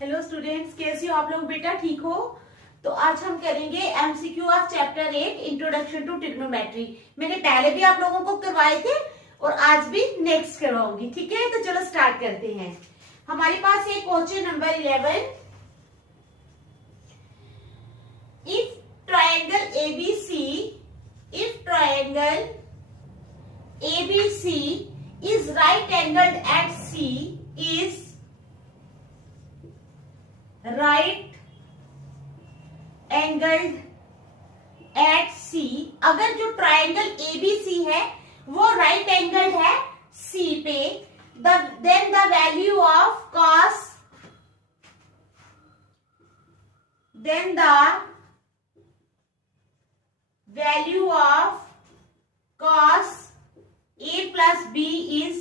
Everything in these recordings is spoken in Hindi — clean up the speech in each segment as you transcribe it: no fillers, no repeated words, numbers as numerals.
हेलो स्टूडेंट्स, कैसे हो आप लोग बेटा? ठीक हो? तो आज हम करेंगे MCQ of chapter 8 introduction to trigonometry. मैंने पहले भी आप लोगों को करवाए थे और आज भी नेक्स्ट करवाऊंगी। ठीक है, तो चलो स्टार्ट करते हैं। हमारे पास है question number 11। If triangle ABC is right angled at C is right angled at C, अगर जो ट्राइंगल एबीसी है वो राइट एंगल्ड है सी पे, then the value of cos A plus B is,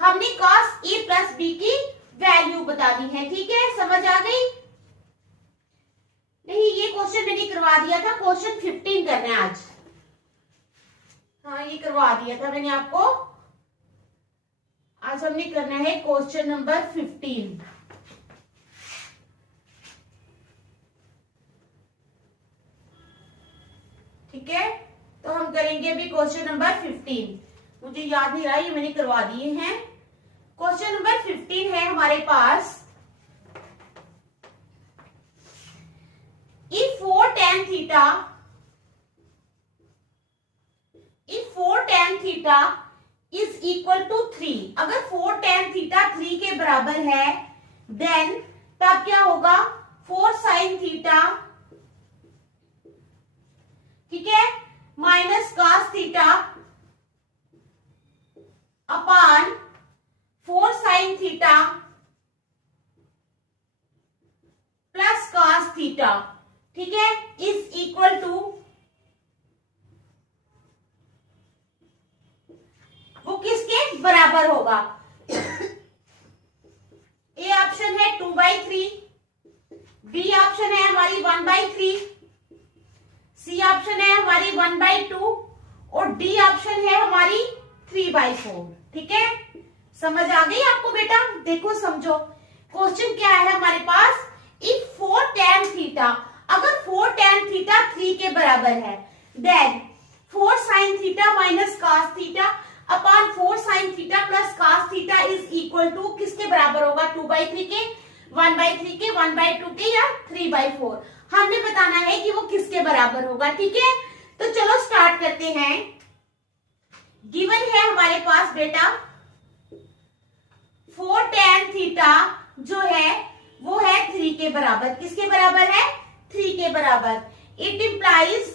हमने कॉस ए प्लस बी की वैल्यू बता दी है। ठीक है, समझ आ गई? नहीं, ये क्वेश्चन मैंने करवा दिया था, क्वेश्चन 15 करना है आज। हाँ, ये करवा दिया था मैंने आपको। आज हमने करना है क्वेश्चन नंबर 15। ठीक है, तो हम करेंगे अभी क्वेश्चन नंबर 15। मुझे याद नहीं रहा, ये मैंने करवा दिए हैं। क्वेश्चन नंबर 15 है हमारे पास। If 4 tan theta is equal to 3, अगर 4 tan theta 3 के बराबर है, then तब क्या होगा? 4 sin theta, ठीक है, minus cos theta upon 4 sin theta plus cos theta, ठीक है, इज इक्वल टू, वो किसके बराबर होगा? ए ऑप्शन है 2/3, बी ऑप्शन है हमारी 1/3, सी ऑप्शन है हमारी 1/2 और डी ऑप्शन है हमारी 3/4। ठीक है, समझ आ गई आपको बेटा? देखो समझो, क्वेश्चन क्या है हमारे पास। इफ 4 tan थीटा, अगर 4 tan थीटा 3 के बराबर है, then 4 sin theta minus cos theta upon 4 sin theta plus cos theta is equal to किसके बराबर होगा? 2/3 के, 1/3 के, 1/2 के या 3/4। हमने बताना है कि वो किसके बराबर होगा। ठीक है, तो चलो स्टार्ट करते हैं। गिवन है हमारे पास बेटा 4 tan थीटा जो है वो है 3 के बराबर। किसके बराबर है? 3 के बराबर। It implies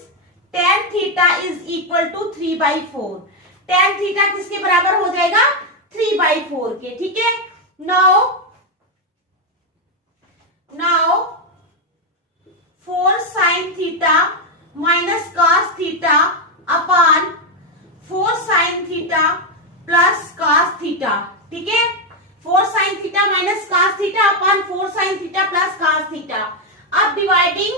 tan theta is equal to 3/4। tan theta किसके बराबर हो जाएगा? 3/4 के। ठीक है, now 4 sin theta minus cos theta upon 4 sin theta plus cos theta. ठीक है, 4 sin theta minus cos theta upon 4 sin theta plus cos theta. अब डिवाइडिंग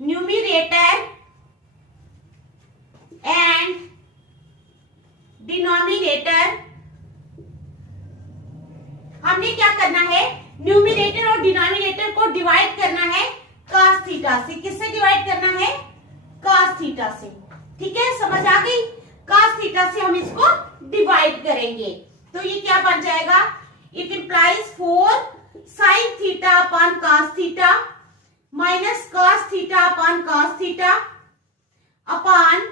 न्यूमरेटर एंड डिनोमिनेटर, हमने क्या करना है? न्यूमरेटर और डिनोमिनेटर को डिवाइड करना है cos थीटा से। किससे डिवाइड करना है? cos थीटा से। ठीक है, समझ आ गई? cos थीटा से हम इसको डिवाइड करेंगे, तो ये क्या बन जाएगा? It implies 4 sin theta upon cos theta minus cos theta upon cos theta upon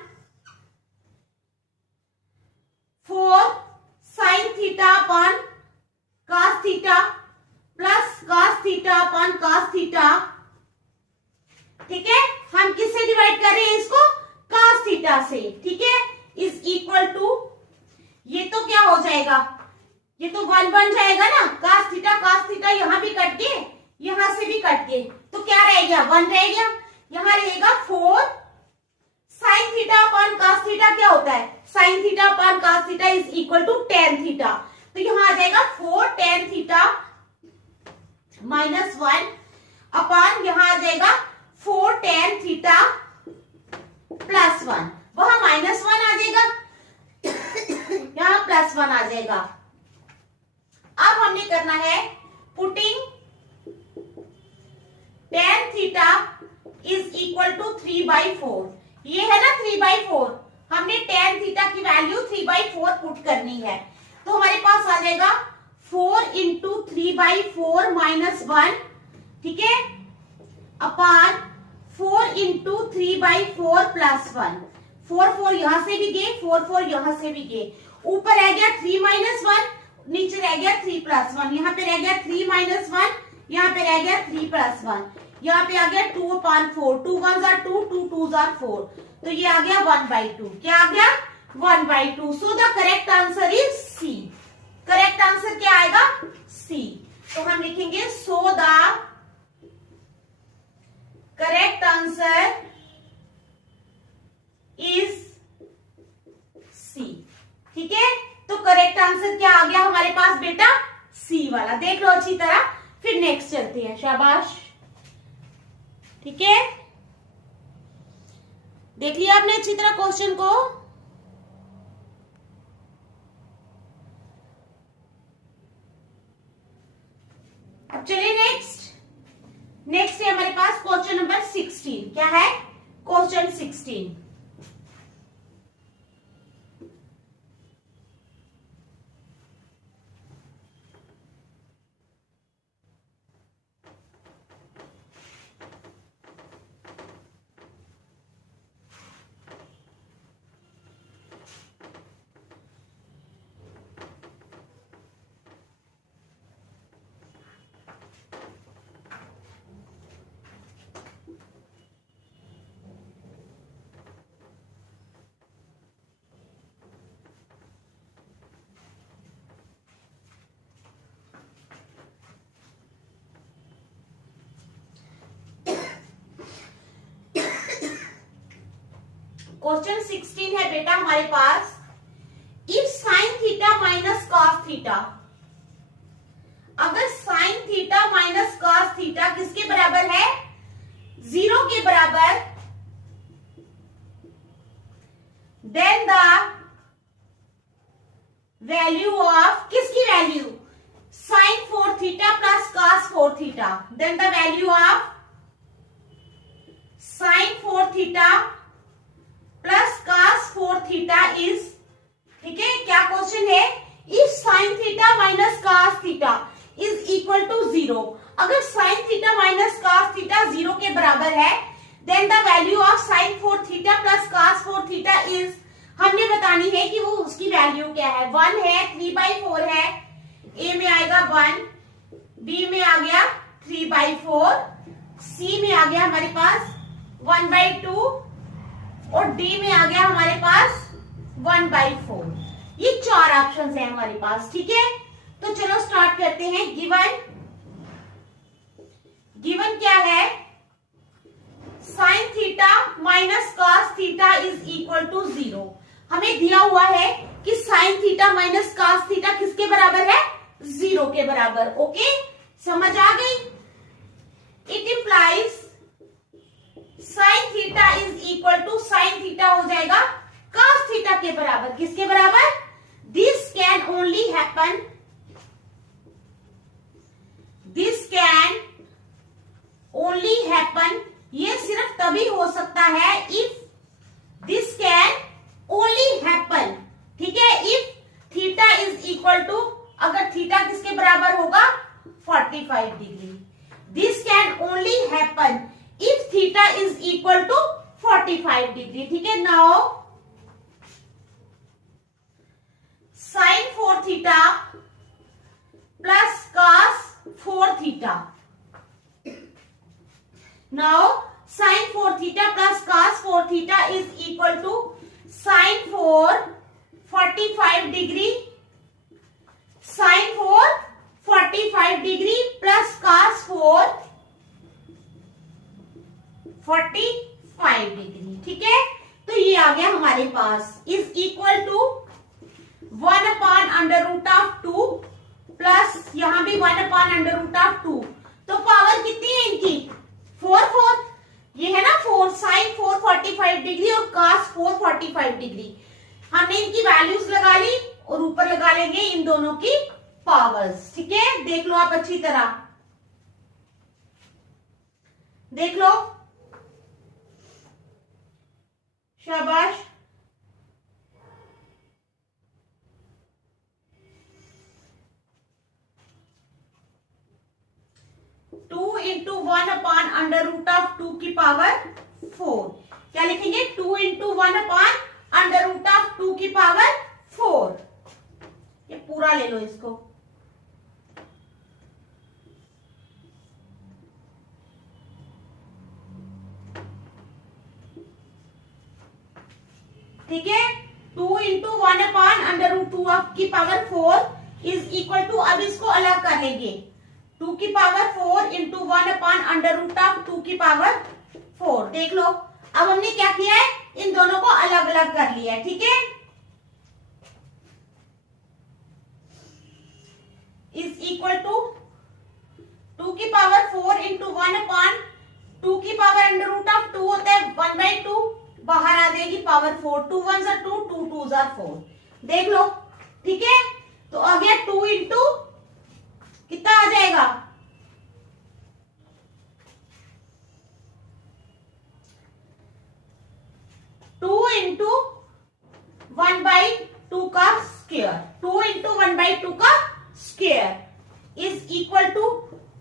4 sin theta upon cos theta plus cos theta upon cos theta. ठीक है, हम किससे डिवाइड कर रहे हैं इसको? cos थीटा से। ठीक है, इज इक्वल टू, ये तो क्या हो जाएगा? ये तो 1 बन जाएगा ना। cos थीटा यहां भी कट के, यहां से भी कट के, तो क्या रह गया? 1 रह गया। यहां रहेगा 4 sin theta upon cos theta. क्या होता है? sin theta upon cos theta is equal to tan theta. तो यहां आ जाएगा 4 tan थीटा माइनस 1 अपॉन, यहां आ जाएगा 4 tan थीटा प्लस 1, वहां -1 आ जाएगा, यहाँ +1 आ जाएगा। काम हमने करना है, putting tan theta is equal to 3/4। ये है ना 3/4, हमने tan थीटा की वैल्यू 3/4 पुट करनी है। तो हमारे पास आ जाएगा 4 इंटू 3/4 माइनस 1, ठीक है, अपान 4 इंटू 3/4 प्लस 1। 4 यहां से भी गए, 4 यहां से भी गए, ऊपर रह गया 3 माइनस 1, नीचे रह गया 3 प्लस 1, यहाँ पे रह गया 3 माइनस 1, यहाँ पे रह गया 3 प्लस 1, यहाँ पे आ गया 2/4, 2 1s are 2, 2 2s are 4, तो ये आ गया 1/2। क्या आ गया? 1/2। So the correct answer is C. Correct answer क्या आएगा? सी। तो हम लिखेंगे so the correct answer is C. ठीक है, तो करेक्ट आंसर क्या आ गया हमारे पास बेटा? सी वाला। देख लो अच्छी तरह, फिर नेक्स्ट चलते हैं। शाबाश, ठीक है, देख लिया आपने अच्छी तरह क्वेश्चन को। अब चलिए नेक्स्ट है हमारे पास क्वेश्चन नंबर 16। क्या है? क्वेश्चन 16। क्वेश्चन 16 है बेटा हमारे पास, if sine theta minus cos theta, अगर sine theta minus cos theta किसके बराबर है? 0 के बराबर, देन द वैल्यू ऑफ, किसकी वैल्यू? Sine 4 theta plus cos 4 theta, then the value of sine 4 theta plus cos 4 theta is, ठीक है, क्या क्वेश्चन है? If sine theta minus cos theta is equal to 0, अगर sine theta minus cos theta 0 के बराबर है, then the value of sine 4 theta plus cos 4 theta is, हमने बतानी है कि वो उसकी वैल्यू क्या है। 1 है, 3/4 है, ए में आएगा 1, बी में आ गया 3/4, सी में आ गया हमारे पास 1/2 और डी में आ गया हमारे पास 1/4। ये 4 ऑप्शंस हैं हमारे पास, ठीक है। तो चलो स्टार्ट करते हैं। गिवन क्या है? Sine theta minus cos theta is equal to 0। हमें दिया हुआ है कि sine theta minus cos theta किसके बराबर है? 0 के बराबर। ओके, समझ आ गई? It implies sine theta is equal to, sine theta हो जाएगा कॉस थीटा के बराबर। किसके बराबर? This can only happen, this can only happen, ये सिर्फ तभी हो सकता है if, this can only happen, ठीक है, if theta is equal to, अगर थीटा किसके बराबर होगा? 45 डिग्री। दिस कैन ओनली हैपन if theta is equal to 45 degree, ठीक है। Now sin 4 theta plus cos 4 theta, now sin 4 theta plus cos 4 theta is equal to sin 4 45 degree, sin 4 45 degree plus cos 4 45 degree, ठीक है। तो ये आ गया हमारे पास, इज इक्वल टू 1/√2 प्लस यहां भी 1/√2। तो पावर कितनी है इनकी? 4 ये है ना 4, साइन 4 45 डिग्री और cos 4 45 डिग्री। हमने इनकी वैल्यूज लगा ली और ऊपर लगा लेंगे इन दोनों की पावर्स। ठीक है, देख लो आप अच्छी तरह, देख लो, शाबाश। Two into one upon under root of 2 की पावर 4। क्या लिखेंगे? 2 into one upon under root of 2 की पावर 4। ये पूरा ले लो इसको। ठीक है, 2 into one upon under root 2 की पावर 4 इज इक्वल टू, अब इसको अलग करेंगे, 2 की power 4 into one upon under root of 2 की पावर 4। देख लो, अब हमने क्या किया है, इन दोनों को अलग अलग कर लिया है। ठीक है, इज इक्वल टू 2 की पावर 4 इंटू वन अपान 2 की पावर अंडर रूट ऑफ 2 होता है 1/2, बाहर आ जाएगी पावर 4, 2 1 are 2, 2 2 are 4। देख लो, ठीक है, तो आ गया 2 इंटू कितना आ जाएगा, 2 इंटू 1/2 का स्क्वायर, 2 इंटू 1/2 का square is equal to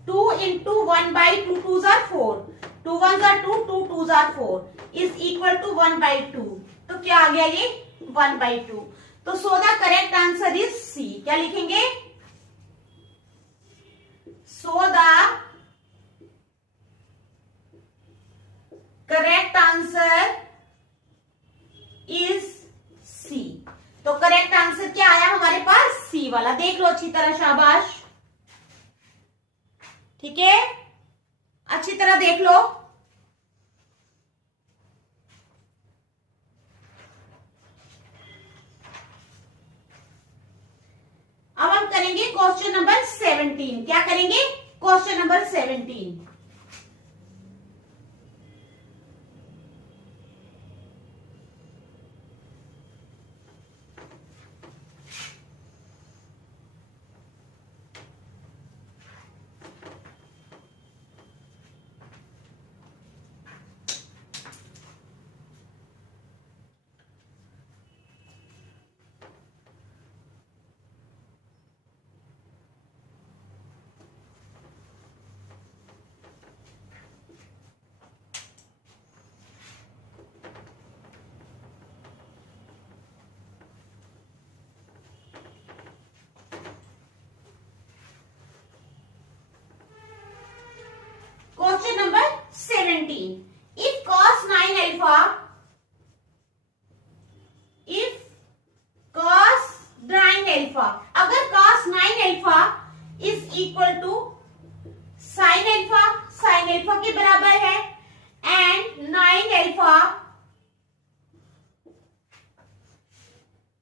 2 into 1/2, 2 are 4, 2 1 are 2, 2 2 are 4 is equal to 1/2। तो क्या आ गया ये 1/2। तो so the correct answer is C. क्या लिखेंगे? So the correct answer is C. तो करेक्ट आंसर क्या आया हमारे पास? सी वाला। देख लो अच्छी तरह, शाबाश। ठीक है, अच्छी तरह देख लो। अब हम करेंगे क्वेश्चन नंबर 17। क्या करेंगे? Question number 17। Question number 17. If cos 9 alpha, अगर cos 9 alpha is equal to sin alpha के बराबर है, and 9 alpha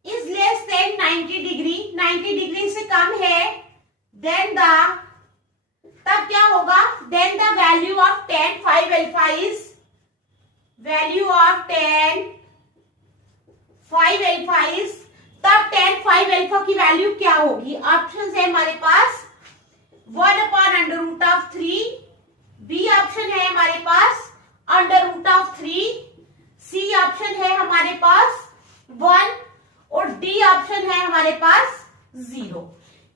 is less than 90 degree, 90 degree से कम है, then तब क्या होगा? Then the value of tan 5 alpha is, value of tan 5 alpha is, तब tan 5 alpha की वैल्यू क्या होगी? ऑप्शन है हमारे पास 1/√3, बी ऑप्शन है हमारे पास √3, सी ऑप्शन है हमारे पास 1 और डी ऑप्शन है हमारे पास 0।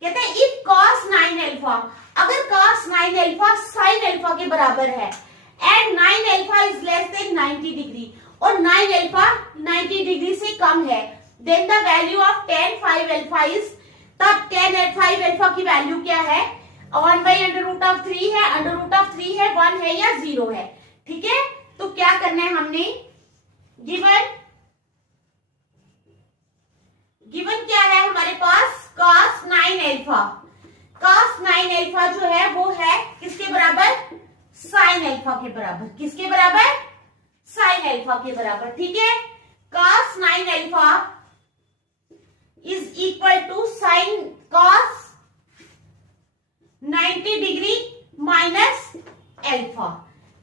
कहते हैं इफ cos 9 alpha, अगर cos 9 alpha sin alpha के बराबर है, and 9 alpha is less than 90 degree और 9 alpha 90 डिग्री से कम है, then the value of tan 5 alpha is, तब tan 5 alpha की वैल्यू क्या है? 1/√3 है, √3 है, 1 है या 0 है। ठीक है, तो क्या करना है हमने? गिवन क्या है हमारे पास? cos 9 alpha, cos 9 alpha जो है वो है किसके बराबर? sin alpha के बराबर। किसके बराबर? sin alpha के बराबर। ठीक है, cos 9 alpha is equal to sin cos 90 degree minus alpha।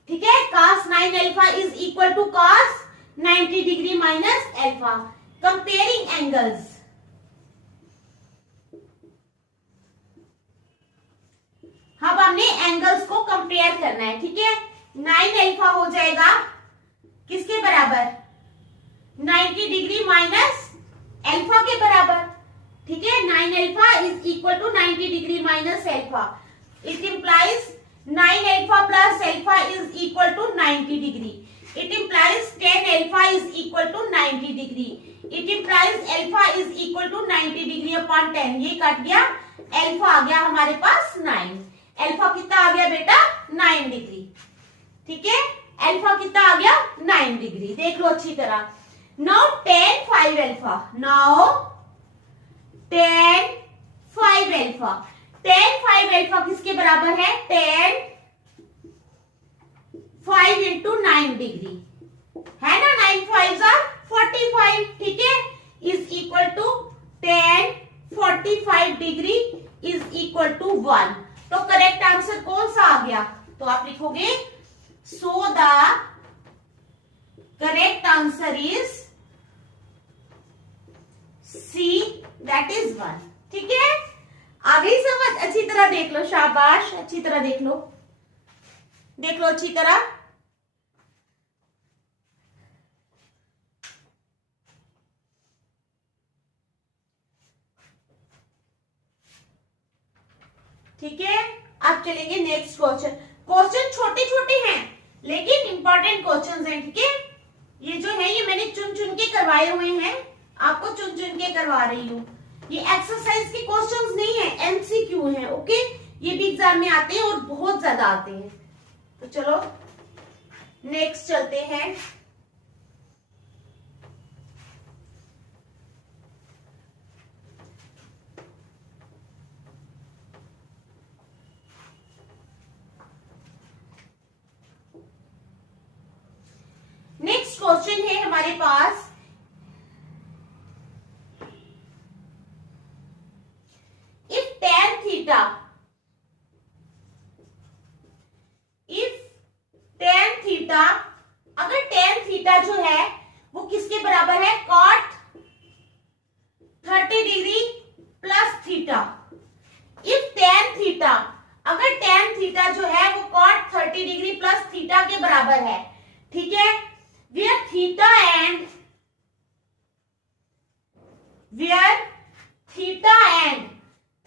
ठीक है, cos 9 alpha is equal to cos 90 degree minus alpha। Comparing angles, अब हमने एंगल्स को कंपेयर करना है, ठीक है। 9 अल्फा हो जाएगा किसके बराबर, 90 डिग्री माइनस अल्फा के बराबर, ठीक है। 9 alpha is equal to 90 degree minus alpha. It implies 9 alpha plus alpha is equal to 90 degree. It implies 10 alpha is equal to 90 degree. It implies alpha is equal to 90 degree upon 10। ये कट गया, अल्फा आ गया हमारे पास 9। अल्फा कितना आ गया बेटा, 9 डिग्री, ठीक है। अल्फा कितना आ गया, 9 डिग्री। देख लो अच्छी तरह। Now tan 5 alpha, now tan 5 alpha. tan 5 alpha किसके बराबर है, tan 5 इंटू 9 डिग्री, है ना। 9 5 आर 45, ठीक है, is equal to tan 45 degree is equal to 1। तो करेक्ट आंसर कौन सा आ गया, तो आप लिखोगे so the correct answer is C, that is 1, ठीक है। आगे समझ, अच्छी तरह देख लो, शाबाश, अच्छी तरह देख लो, देख लो अच्छी तरह। ठीक है, अब चलेंगे नेक्स्ट क्वेश्चन। क्वेश्चन छोटे छोटे हैं लेकिन इंपॉर्टेंट क्वेश्चंस हैं, ठीक है। ये जो है ये मैंने चुन चुन के करवाए हुए हैं, आपको चुन चुन के करवा रही हूँ। ये एक्सरसाइज के क्वेश्चंस नहीं है, एमसीक्यू हैं, ओके। ये भी एग्जाम में आते हैं और बहुत ज्यादा आते हैं। तो चलो नेक्स्ट चलते हैं। नेक्स्ट क्वेश्चन है हमारे पास, इफ tan थीटा, अगर tan थीटा जो है वो किसके बराबर है, cot 30 degree plus theta. If tan theta, अगर tan थीटा जो है वो cot 30 डिग्री प्लस थीटा के बराबर है, ठीक है। where theta and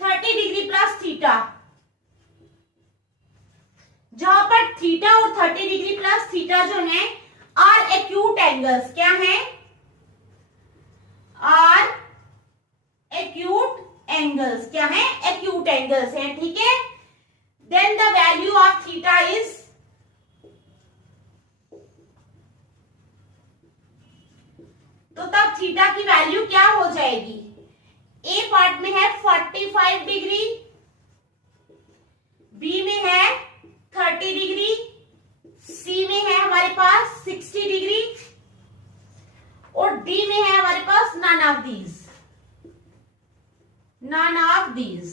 30 degree plus theta, जहां पर थीटा और 30 डिग्री प्लस थीटा जो है आर एक्यूट एंगल्स, क्या है, आर एक्यूट एंगल्स, क्या है, एक्यूट एंगल्स हैं, ठीक है। Then the value of theta is, तो तब थीटा की वैल्यू क्या हो जाएगी, ए पार्ट में है 45 डिग्री, बी में है 30 डिग्री, सी में है हमारे पास 60 डिग्री और डी में है हमारे पास नन ऑफ दीज,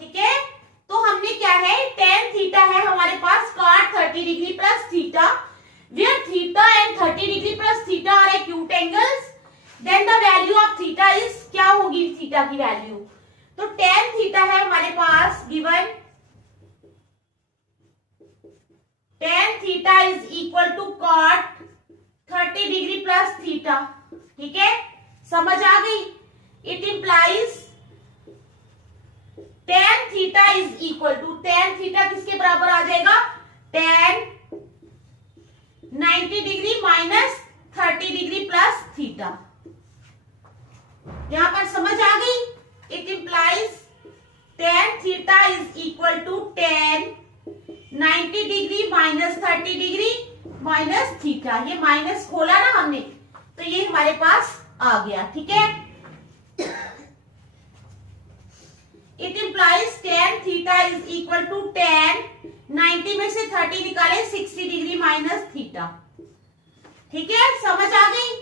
ठीक है। तो हमने क्या है, tan थीटा है हमारे पास cot 30 degree plus theta, where theta and 30 degree plus theta are acute angles, then the value of theta is, क्या होगी थीटा की वैल्यू, तो tan थीटा है हमारे पास given, tan theta is equal to cot 30 degree plus theta, ठीक है, समझ आ गई। It implies tan theta is equal to, tan theta किसके बराबर आ जाएगा, tan 90 degree minus 30 degree plus theta. यहां पर समझ आ गई। It implies tan theta is equal to tan 90 degree minus 30 degree minus theta. ये माइनस खोला ना हमने, तो ये हमारे पास आ गया, ठीक है। It implies tan theta is equal to tan 90 में से 30 निकाले 60 डिग्री माइनस थीटा, ठीक है, समझ आ गई।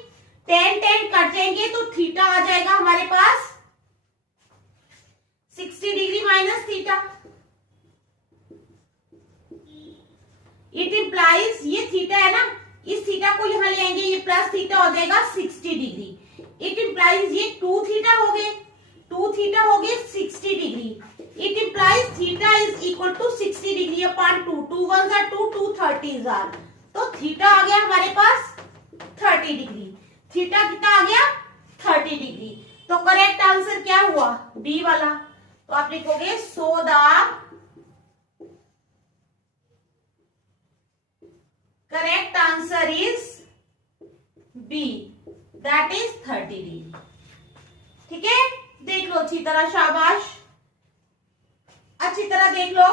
tan कट जाएंगे तो थीटा आ जाएगा हमारे पास 60 degree minus theta. It implies, ये थीटा है ना, इस थीटा को यहां ले आएंगे, ये प्लस थीटा हो जाएगा 60 डिग्री। इट इंप्लाइज ये 2 थीटा हो गए 60 degree, it implies theta is equal to 60 degree upon 2, 2 1s are 2, 2 30s are, तो थीटा आ गया हमारे पास 30 डिग्री। थीटा कितना आ गया 30 डिग्री। तो करेक्ट आंसर क्या हुआ बी वाला। तो आप लिखोगे so the correct answer is B, that is 30 degree. ठीक है, देख लो अच्छी तरह, शाबाश, अच्छी तरह देख लो।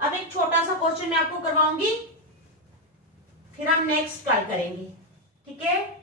अब एक छोटा सा क्वेश्चन मैं आपको करवाऊंगी, फिर हम नेक्स्ट ट्राई करेंगे। ठीक है,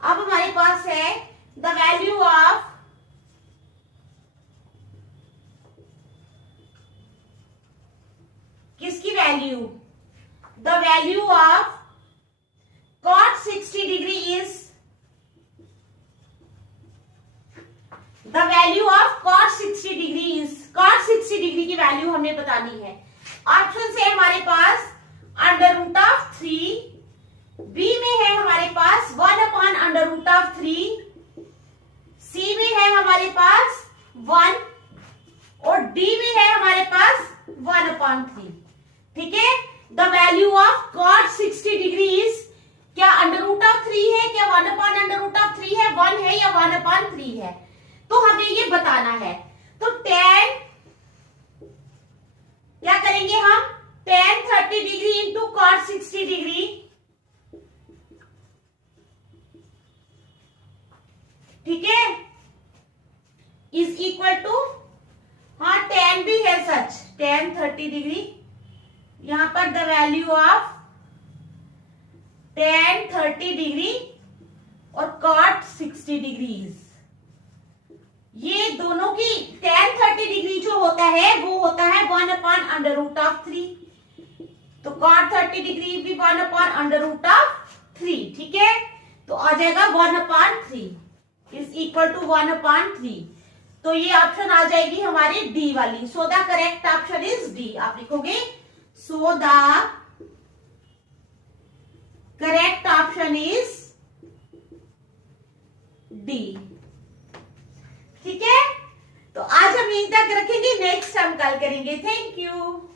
अब हमारे पास है द वैल्यू ऑफ किसकी value, the value of cot 60 degree is, the value of cot 60 degree is, cot 60 degree की वैल्यू हमें बतानी है। ऑप्शन से हमारे पास अंडर रूट ऑफ 3, बी में है हमारे पास 1 अपॉन अंडर रूट ऑफ 3, सी में है हमारे पास 1 और डी में है हमारे पास 1 अपॉन 3। ठीक है, the value of cot 60 degree is, क्या अंडर रूट ऑफ 3 है, क्या 1 अपॉन अंडर रूट ऑफ 3 है, 1 है या 1 अपॉन 3 है, तो हमें ये बताना है। तो tan क्या करेंगे हम, tan 30 degree into cot 60 degree, ठीक है, इज इक्वल टू, हाँ tan भी है सच, tan 30 डिग्री, यहां पर the value of tan 30 degree और cot 60 डिग्रीज, ये दोनों की tan 30 डिग्री जो होता है वो होता है 1 अपॉन अंडर रूट ऑफ 3, तो cot 30 डिग्री भी 1 अपॉन अंडर रूट ऑफ 3। ठीक है, तो आ जाएगा 1 upon 3 is equal to 1 upon 3। तो ये ऑप्शन आ जाएगी हमारी डी वाली। So the correct option is D. आप लिखोगे so the correct option is D. ठीक है, तो आज हम यहीं तक रखेंगे, नेक्स्ट हम कल करेंगे। Thank you.